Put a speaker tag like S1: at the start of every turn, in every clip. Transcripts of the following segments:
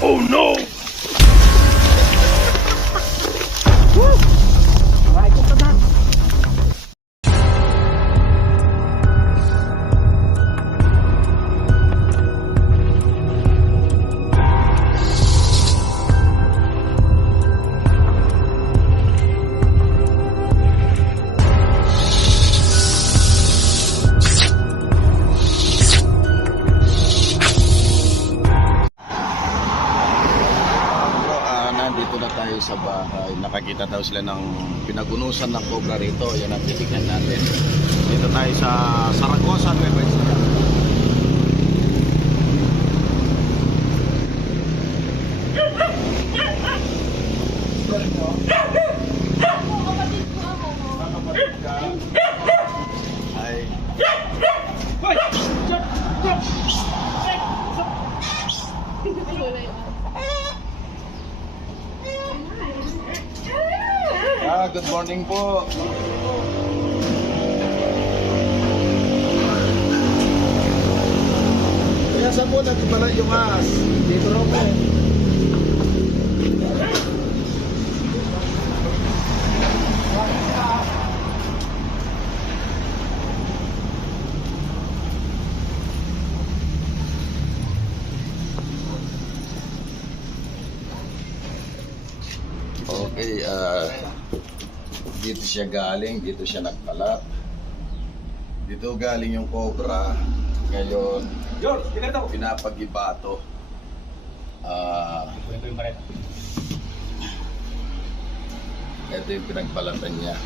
S1: Bro, pinagunusan ng cobra rito. Yan ang titignan natin. Dito tayo sa Saragosa, Nueva Ecija. Nakapatid ka. Ay, ah, good morning po. Kaya saan po nagpala yung as? Dito raw po. Okay, ah dito siya galing, dito siya nagpalat. Dito galing yung cobra. Ngayon,
S2: George, tingnan daw.
S1: pinapagiba to. Ah,
S2: bareta.
S1: ito yung pinagbalatan niya.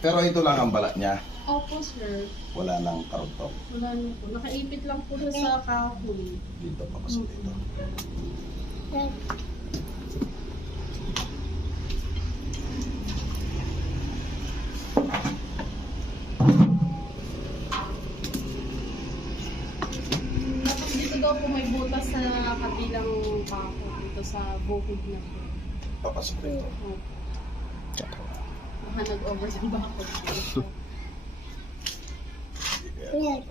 S1: Pero ito lang ang balat niya.
S3: Opo, sir.
S1: Wala nang karugtong.
S3: Wala na po. Nakaipit lang po siya sa kahoy.
S1: Dito, papasok dito.
S3: Tapos dito daw po may butas sa kabilang kahoy. Dito sa bukid na po.
S1: Papasok dito.
S3: Opo. Baka nag-over yung bakod.
S1: Natin.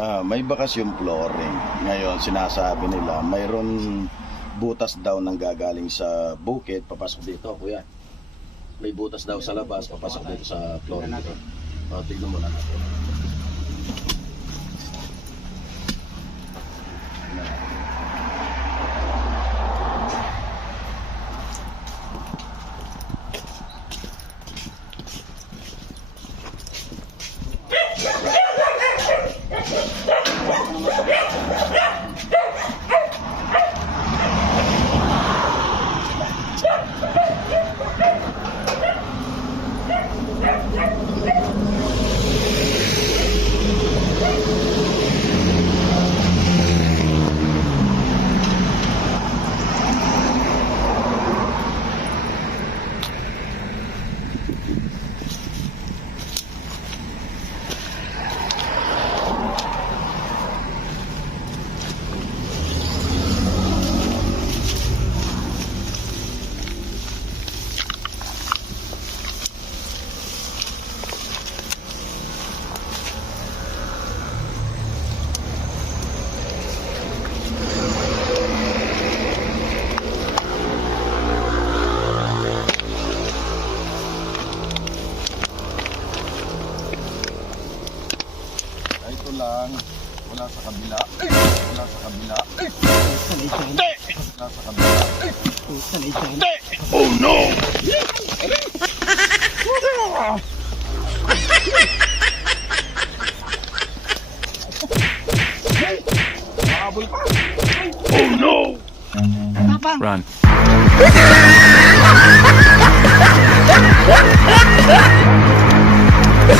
S1: Ah, may bakas yung flooring. Ngayon, sinasabi nila, mayroon butas daw nang gagaling sa bukid, papasok dito, kuya. May butas daw sa labas, papasok dito sa flooring dito. O, tignan muna natin.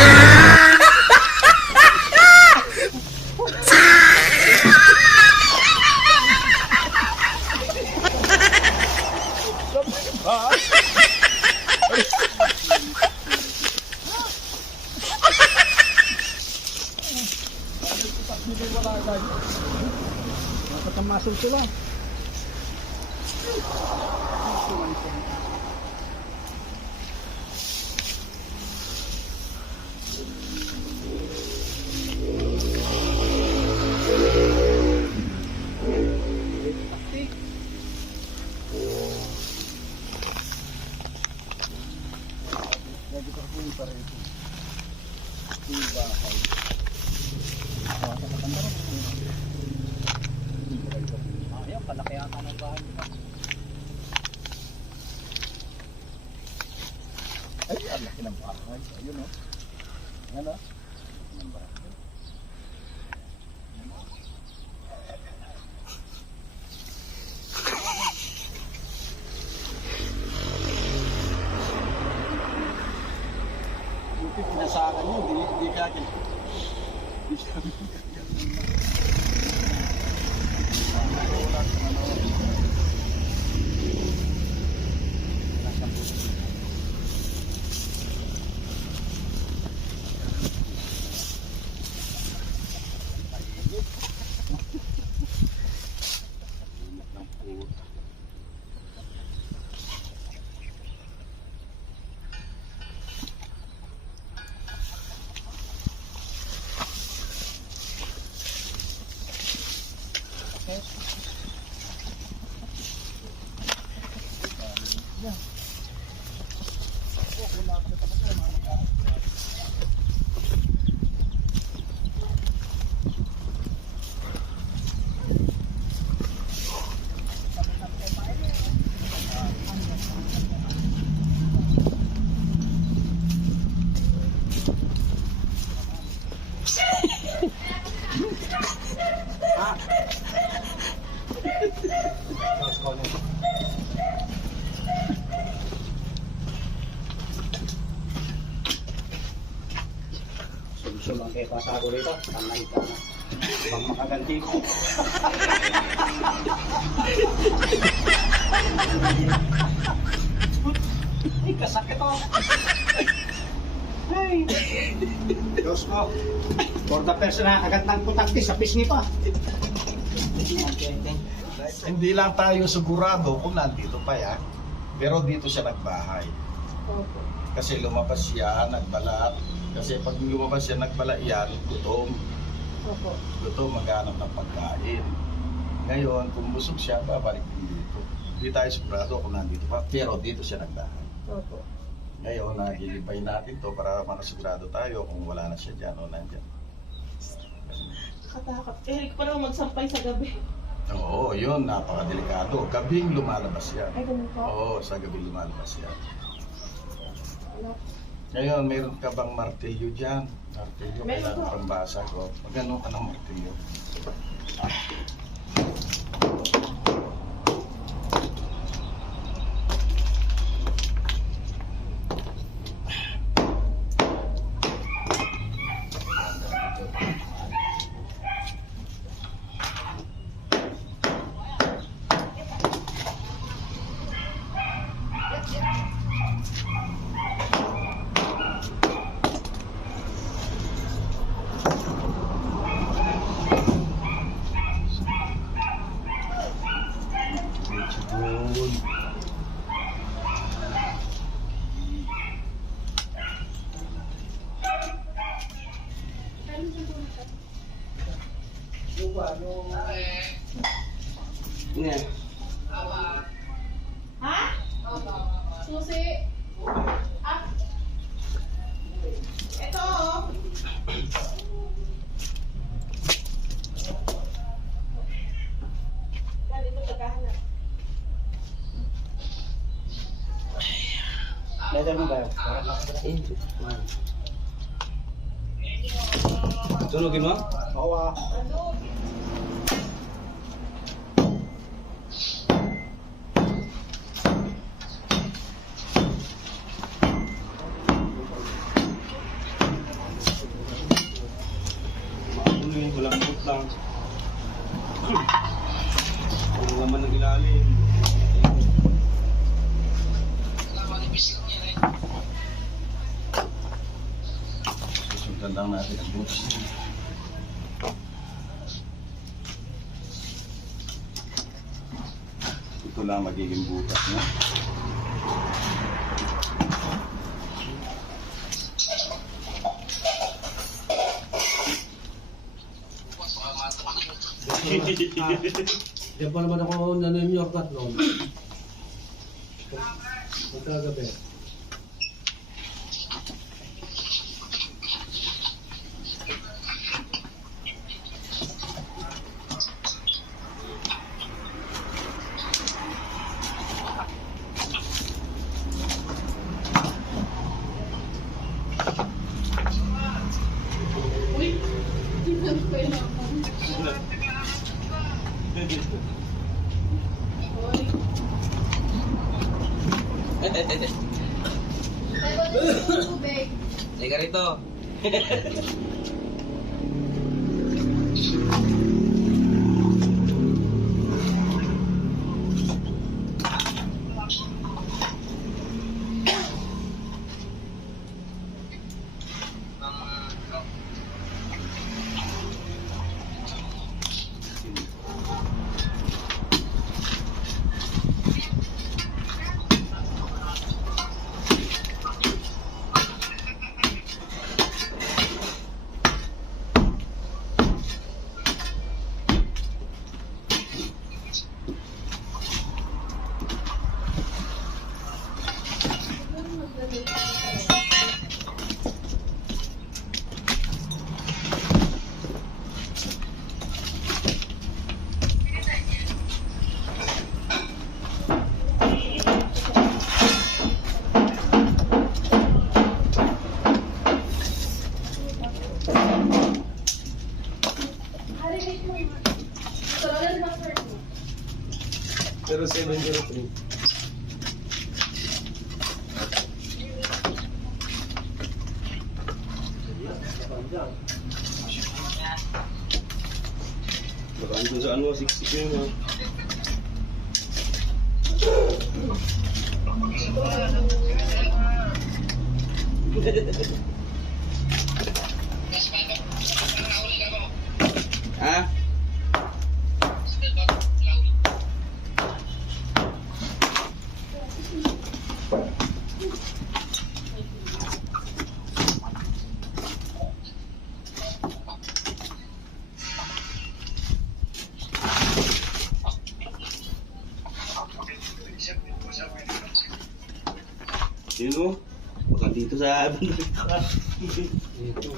S2: Yeah. Bahay. Ayun o. Solusyon ang kaya pasado rito. Tanay ka na. Pang makaganti ko. Ay, kasakit ako. Ay. Diyos ko. For the person na agad ng putakti sa pisngi pa.
S1: Hindi lang tayo sigurado kung nandito pa yan. Pero dito siya nagbahay.
S3: Opo.
S1: Kasi lumabas siya, nagbalat. Kasi pag lumabas siya, nagbalat yan, gutom.
S3: Opo.
S1: Gutom, maghanap ng pagkain. Ngayon, kung busog siya, babalik din dito. Hindi tayo sigurado kung nandito pa. Pero dito siya nagbahay.
S3: Opo.
S1: Ngayon, nagilibay natin to para makasigurado tayo kung wala na siya dyan o nandyan.
S3: Katakot. Eric pa naman magsampay sa gabi.
S1: Oo, yun, napakadelikado. Gabing lumalabas yan.
S3: Ay, ganun po.
S1: Oo, sa gabi lumalabas yan.
S3: Ano?
S1: Ngayon, mayroon ka bang martilyo dyan? Martilyo,
S3: Meron
S1: kailangan
S3: po.
S1: pang basa ko. Magano ka ng martilyo? Medyo doon.
S3: Ha? Susi. Ah. Ito. oh. Ganito pagkahanap.
S2: Leather mo ba yun?
S4: Tunugin mo?
S2: Oo ah.
S4: Makuloy, malambot lang. Ang laman ng ilalim.
S1: Susundan lang natin ang butas. Ito lang magiging butas niya.
S5: Kaya pa naman ako na New York at noon. Magkagabi.
S3: Uy, tingnan ko yun ako. Uy. Tayo ba tubig?
S6: Teka rito.
S5: Pero
S4: Ito.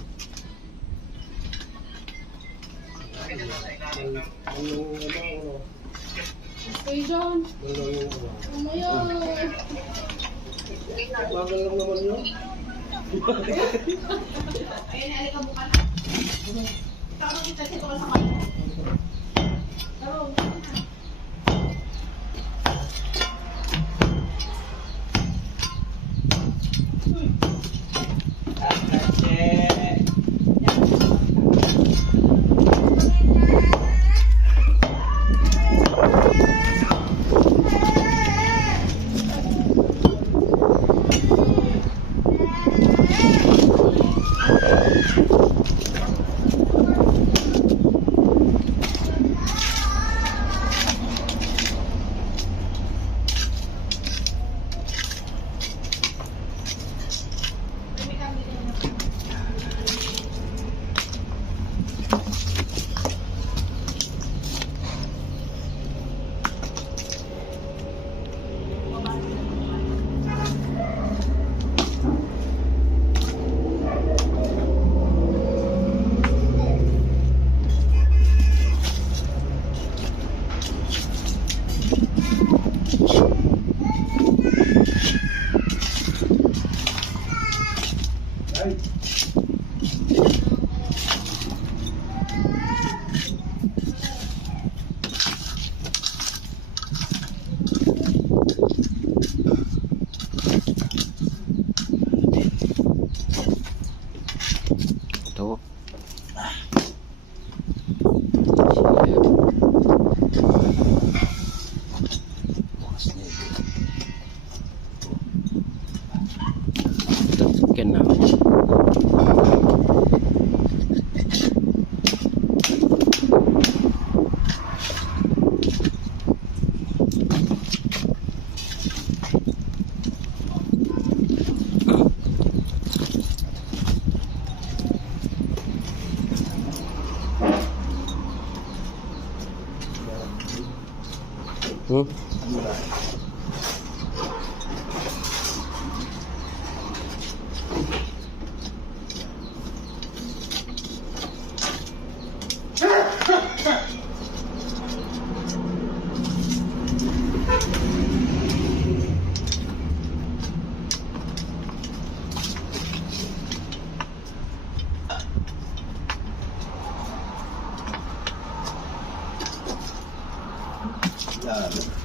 S4: Ano
S5: ano?
S3: Station.
S5: Ano ano?
S3: Umayo.
S5: Bagal lang naman yun.
S7: Ayun, halika buka na.
S1: Tama kita dito sa Yan.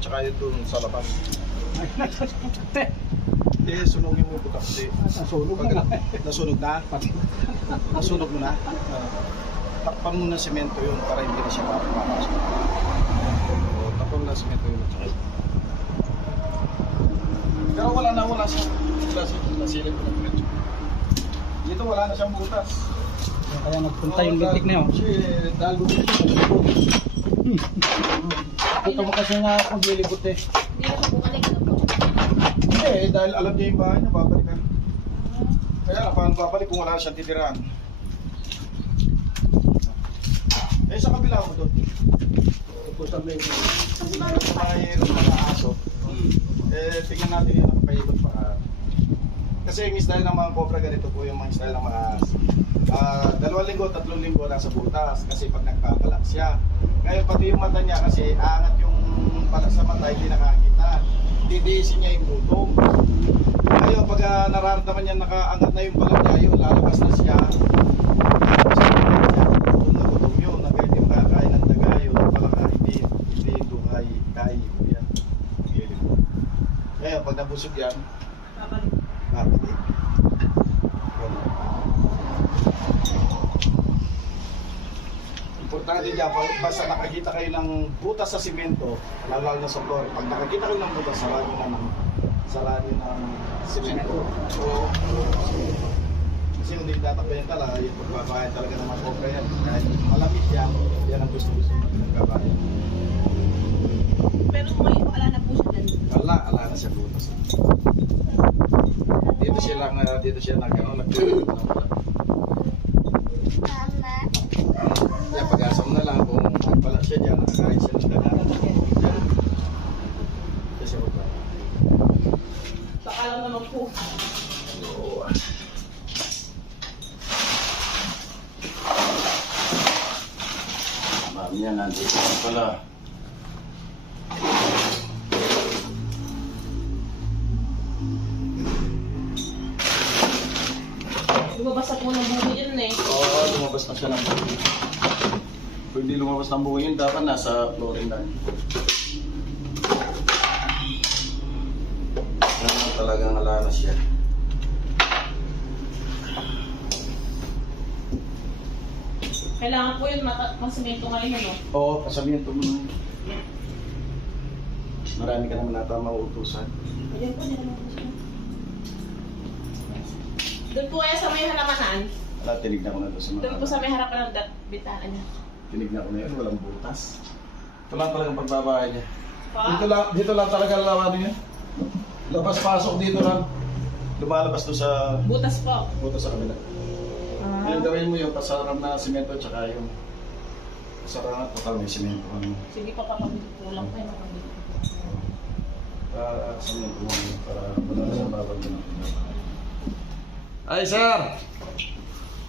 S1: Butas tsaka ito sa labas. Hindi, sunugin mo yung butas. Hindi. Nasunog na. Nasunog na? Nasunog mo na? Takpan mo semento yun para hindi na siya mapapasok. O, takpan mo semento yun. Tsaka yun. Pero wala na, wala siya. Wala siya. Nasilip ko na diretso. Dito wala na siyang butas.
S2: Kaya nagpunta yung litik na yun.
S1: Kasi dahil bumili siya ng
S2: Ito mo kasi nga akong lilibot eh.
S8: Hindi na bumalik na po.
S1: Hindi, eh, dahil alam niya yung bahay niya, babalikan. Kaya lang, paano babalik kung wala siyang titirahan? Eh, sa kabila mo doon.
S9: Ko,
S8: Kasi parang pa.
S1: Mayroon mga aso. Eh, tingnan natin yung nakapaikot pa. Kasi yung style ng mga cobra ganito po yung mga style ng mga ah, dalawang linggo, tatlong linggo nasa butas kasi pag nagpapalag siya. Ngayon pati yung mata niya kasi aangat yung pala sa mata hindi nakakita. Didiisin niya yung gutom. Ngayon pag ah, nararamdaman niya nakaangat na yung palag niya, yun lalabas na siya. Gutom na gutom yun. Na kahit yung kakain ng daga yun, pala ka hindi, hindi ito kay kay yan. Ngayon pag nabusog yan, babalik. Yun.
S2: Pag basta nakakita kayo ng butas sa simento, lalo na sa floor, pag nakakita kayo ng butas, sarado na ng sarado ng simento. O, kasi hindi tatakbayan talaga, yung pagbabayan talaga ng mga kopra yan. Kahit malamig yan, yan ang gusto-gusto ng pagbabayan.
S8: Pero ngayon wala na po siya dyan.
S2: Wala, ala na siya butas. Dito siya lang, ah, dito siya nag, ano, nag Kaya
S8: lumabas ng buhay yun,
S1: dapat nasa flooring lang. Yan talagang ala na siya.
S8: Kailangan po yun mata- masimento ngayon ano.
S1: Oo, kasabihin ito mo. Marami ka naman nata mauutusan.
S8: Ayan po, nila. Doon po kaya sa may halamanan,
S1: Wala, tinignan ko na ito sa mga...
S8: doon po sa may harapan ng bintana niya.
S1: Tinignan ko na yun, walang butas. Ito lang talagang pagbabahay niya. Dito lang, dito lang talaga lawan niya. Labas-pasok dito lang. Lumalabas to sa
S8: Butas po.
S1: butas sa kabila.
S8: Ah.
S1: Yung gawin mo yung pasaram na simento tsaka yung pasaram na total may simento. Ano,
S8: Sige pa. Kulang pa yung
S1: para simento mo yun, para wala sa babag yun. Ay sir!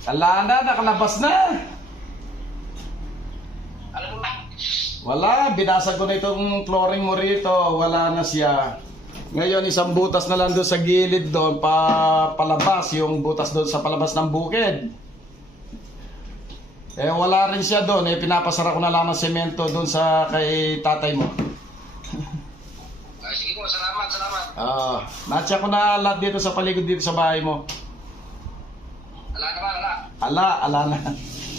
S1: Ala na, nakalabas na! Wala, binasag ko na itong flooring mo rito. Wala na siya. Ngayon, isang butas na lang doon sa gilid doon, pa, palabas, yung butas doon sa palabas ng bukid. Eh, wala rin siya doon. Eh, pinapasara ko na lang ng semento doon sa kay tatay mo.
S10: sige po, salamat, salamat.
S1: Ah, natsa ko na lahat dito sa paligid dito sa bahay mo.
S10: Wala naman, wala.
S1: Ala, ala na.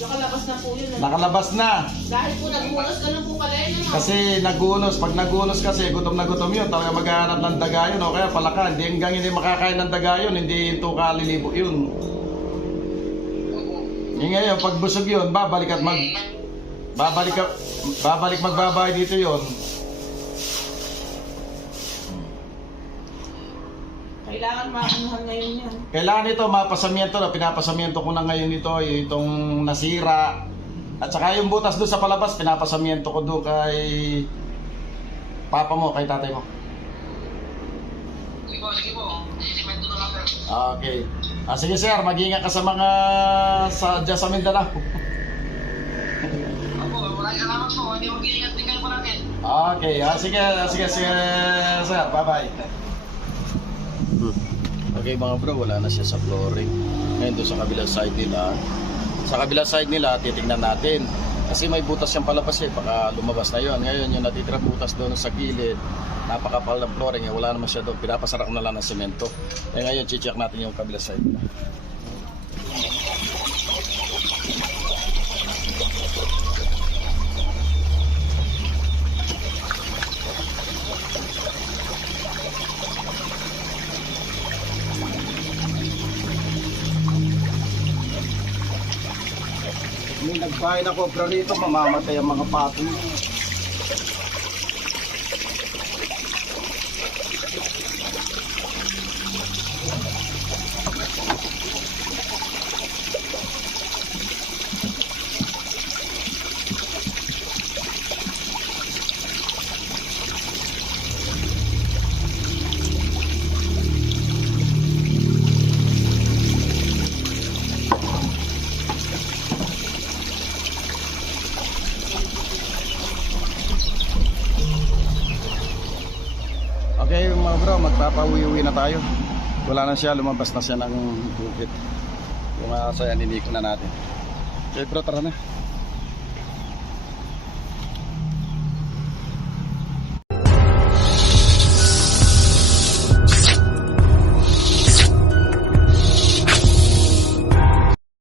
S8: Nakalabas na po yun. Ano?
S1: Nakalabas na.
S8: Dahil po nagbukas ka lang po pala yun. Ano?
S1: Kasi nagunos, pag nagunos kasi, gutom na gutom yun, talaga maghahanap ng daga yun, o kaya palaka, hindi hanggang hindi makakain ng daga yun, hindi yung tuka lilibo yun. Yung ngayon, pag busog yun, babalik at mag... Babalik babalik magbabayad dito yun.
S8: Kailangan maanuhan ngayon yan.
S1: Kailangan ito, mapasamiento na, pinapasamiento ko na ngayon ito, itong nasira. At saka yung butas doon sa palabas, pinapasamiento ko doon kay papa mo, kay tatay mo.
S10: Sige po, sige po. Sisimento na lang. sir.
S1: Okay. Ah, sige sir, mag-ingat ka sa mga sa dyan sa Mindanao.
S10: Opo, maraming salamat po. Hindi mag-iingat din kayo palagi.
S1: Okay, ah, sige, ah, sige, sige, sir. Bye-bye. Okay mga bro, wala na siya sa flooring. Ngayon doon sa kabilang side nila. Sa kabilang side nila, titingnan natin. Kasi may butas siyang palabas eh, baka lumabas na yon. Ngayon yung natitira butas doon sa gilid, napakapal ng flooring, eh, wala naman siya doon. Pinapasara ko na lang ng semento. Eh ngayon, chicheck natin yung kabilang side nila. Nagbahay na kobra rito, mamamatay ang mga pato. Okay mga bro, magpapauwi-uwi tayo. Wala na siya, lumabas na siya ng bukit. Yung uh, saya, niniko na natin. Okay bro, tara na.